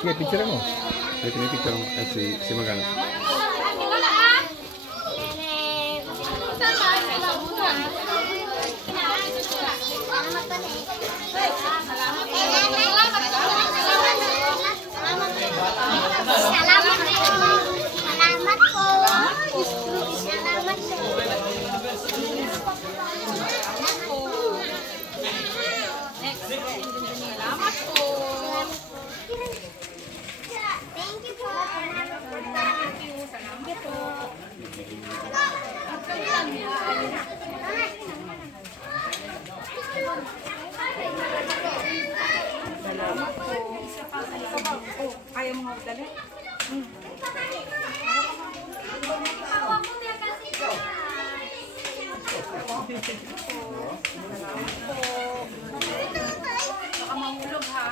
Sige, picture mo. Sige, pinipicture mo. Si Magana. Kaya mo magdala? Baka mahulog ha.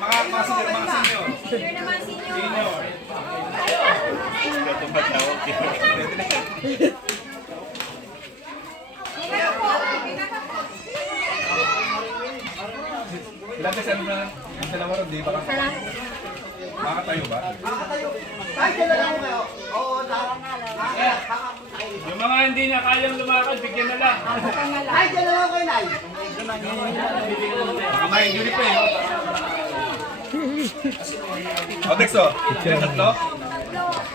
Mga senior. Senior naman, senior. Ilan kasi ano na yung dalawa ron, di ba? Makakatayo ba? Ay, dala lang kayo. Oo, Yung mga hindi niya kayang lumakad, bigyan na lang. ay, dala lang kayo, Nay. Baka may injury pa eh. O, Dex, o. Sila tatlo?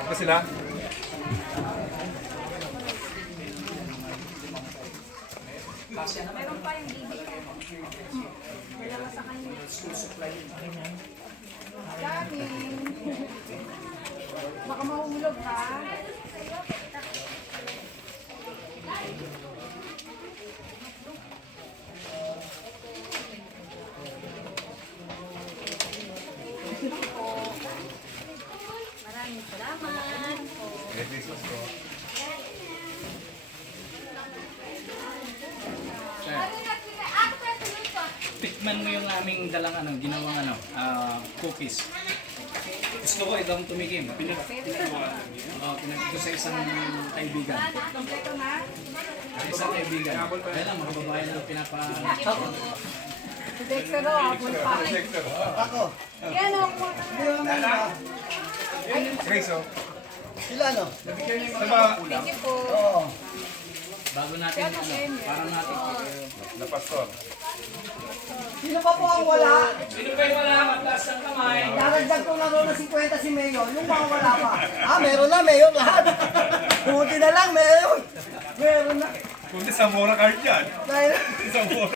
Ito sila? Meron pa yung bibi. Dalawa sa kanya. Daming. Baka mahulog ha. Maraming salamat. Merry Christmas po. Tikman mo yung aming dalang ginawang cookies. Gusto ko itong tumikim. Pinagito sa isang kaibigan. Kompleto na. Sa isang kaibigan. Kaya lang, mga babae lang Si Dexter o, apple pa. Ako. Yan o, Grace, o. Sila, ano? Sa mga thank you po. Oo. bago natin, parang natin. na pastor. Sino pa po ang wala? Sino kayo wala? Mataas ng kamay. Daragdag ko na rin na 50 si Mayor. Yung mga wala pa. Ah, meron na, Mayor lahat. Buti na lang, meron. Meron na. Kundi sa Mora card yan. Dahil... Sa Mora.